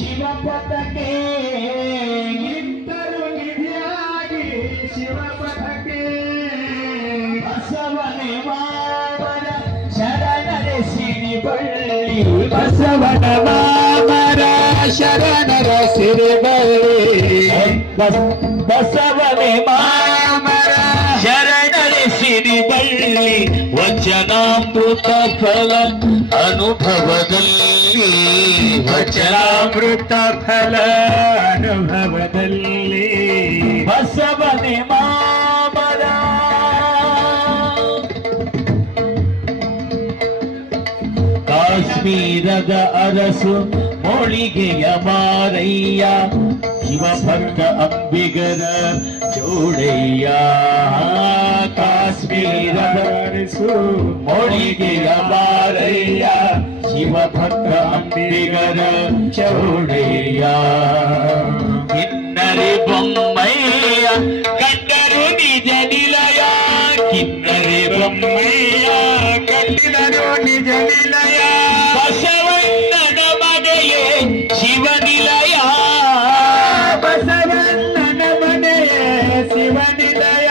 ಶಿವಪಥಕ್ಕೆ ಇಟ್ಟರು ನಿಧಿಯಾಗಿ ಶಿವಪಥಕ್ಕೆ ಬಸವನೆ ಮಾಮರ ಶರಣರೆ ಸಿರಿಬಳ್ಳಿ ಬಸವನ ಮಾಮರ ಶರಣರ ಸಿರಿಬಳ್ಳಿ ಬಸವನೆ ಮಾಮರ ಶರಣರೆ ಸಿರಿಬಳ್ಳಿ ವಚನಾಮೃತ ಫಲ ಅನುಭವದಲ್ಲಿ ವಚನಾಮೃತ ಫಲ ಅನುಭವದಲ್ಲಿ ಬಸವನೆ ಮಾಮರ ಕಾಶ್ಮೀರದ ಅರಸು ಮೋಳಿಗೆಯ ಮಾರಯ್ಯ ಶಿವಭಕ್ತ ಅಂಬಿಗರ ಜೋಡಯ್ಯ ಕಾಶ್ಮೀರದ ಅರಸು ಮೋಳಿಗೆಯ ಮಾರಯ್ಯ ಶಿವಭಕ್ತ ಅಂಬಿಗರ ಚೌಡಯ್ಯ ಕಿನ್ನರಿ ಬೊಮ್ಮಯ್ಯ ಕಂಡರು ನಿಜ ನಿಲಯ ಕಿನ್ನರಿ ಬೊಮ್ಮಯ್ಯ ಕಂಡಿದರು ನಿಜ ನಿಲಯ ಬಸವಣ್ಣನ ಮನೆಯೇ ಶಿವನಿಲಯ ಬಸವಣ್ಣನ ಮನೆಯೇ ಶಿವನಿಲಯ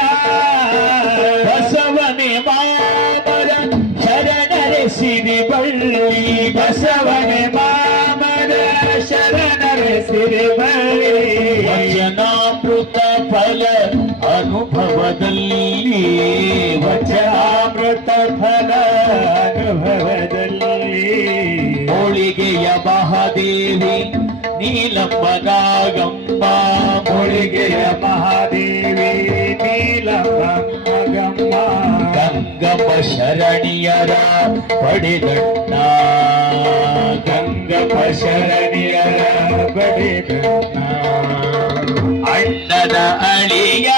ಬಸವನೆ ಮಾಮರ ಶರಣರೆ ಸಿರಿಬಳ್ಳಿ ಬಸವನೆ ಮಾಮರ ಶರಣರೆ ಸಿರಿಬಳ್ಳಿ ವಚನಾಮೃತ ಫಲ ಅನುಭವದಲ್ಲಿ ವಚನಾಮೃತ ಫಲ ಅನುಭವದಲ್ಲಿ ಹೋಳಿಗೆಯ ಮಹಾದೇವಿ ನೀಲಮ್ಮ ನಾಗಮ್ಮ ಹೋಳಿಗೆಯ ಮಹಾದೇವಿ ನೀಲಮ್ಮ ನಾಗಮ್ಮ ಗಂಗಮ್ಮ ಶರಣಿಯರ ಪಡೆದಣ್ಣ ಗಂಗಮ್ಮ ಶರಣಿಯರ ಪಡೆದಣ್ಣ ಅಣ್ಣನ ಅಳಿಯ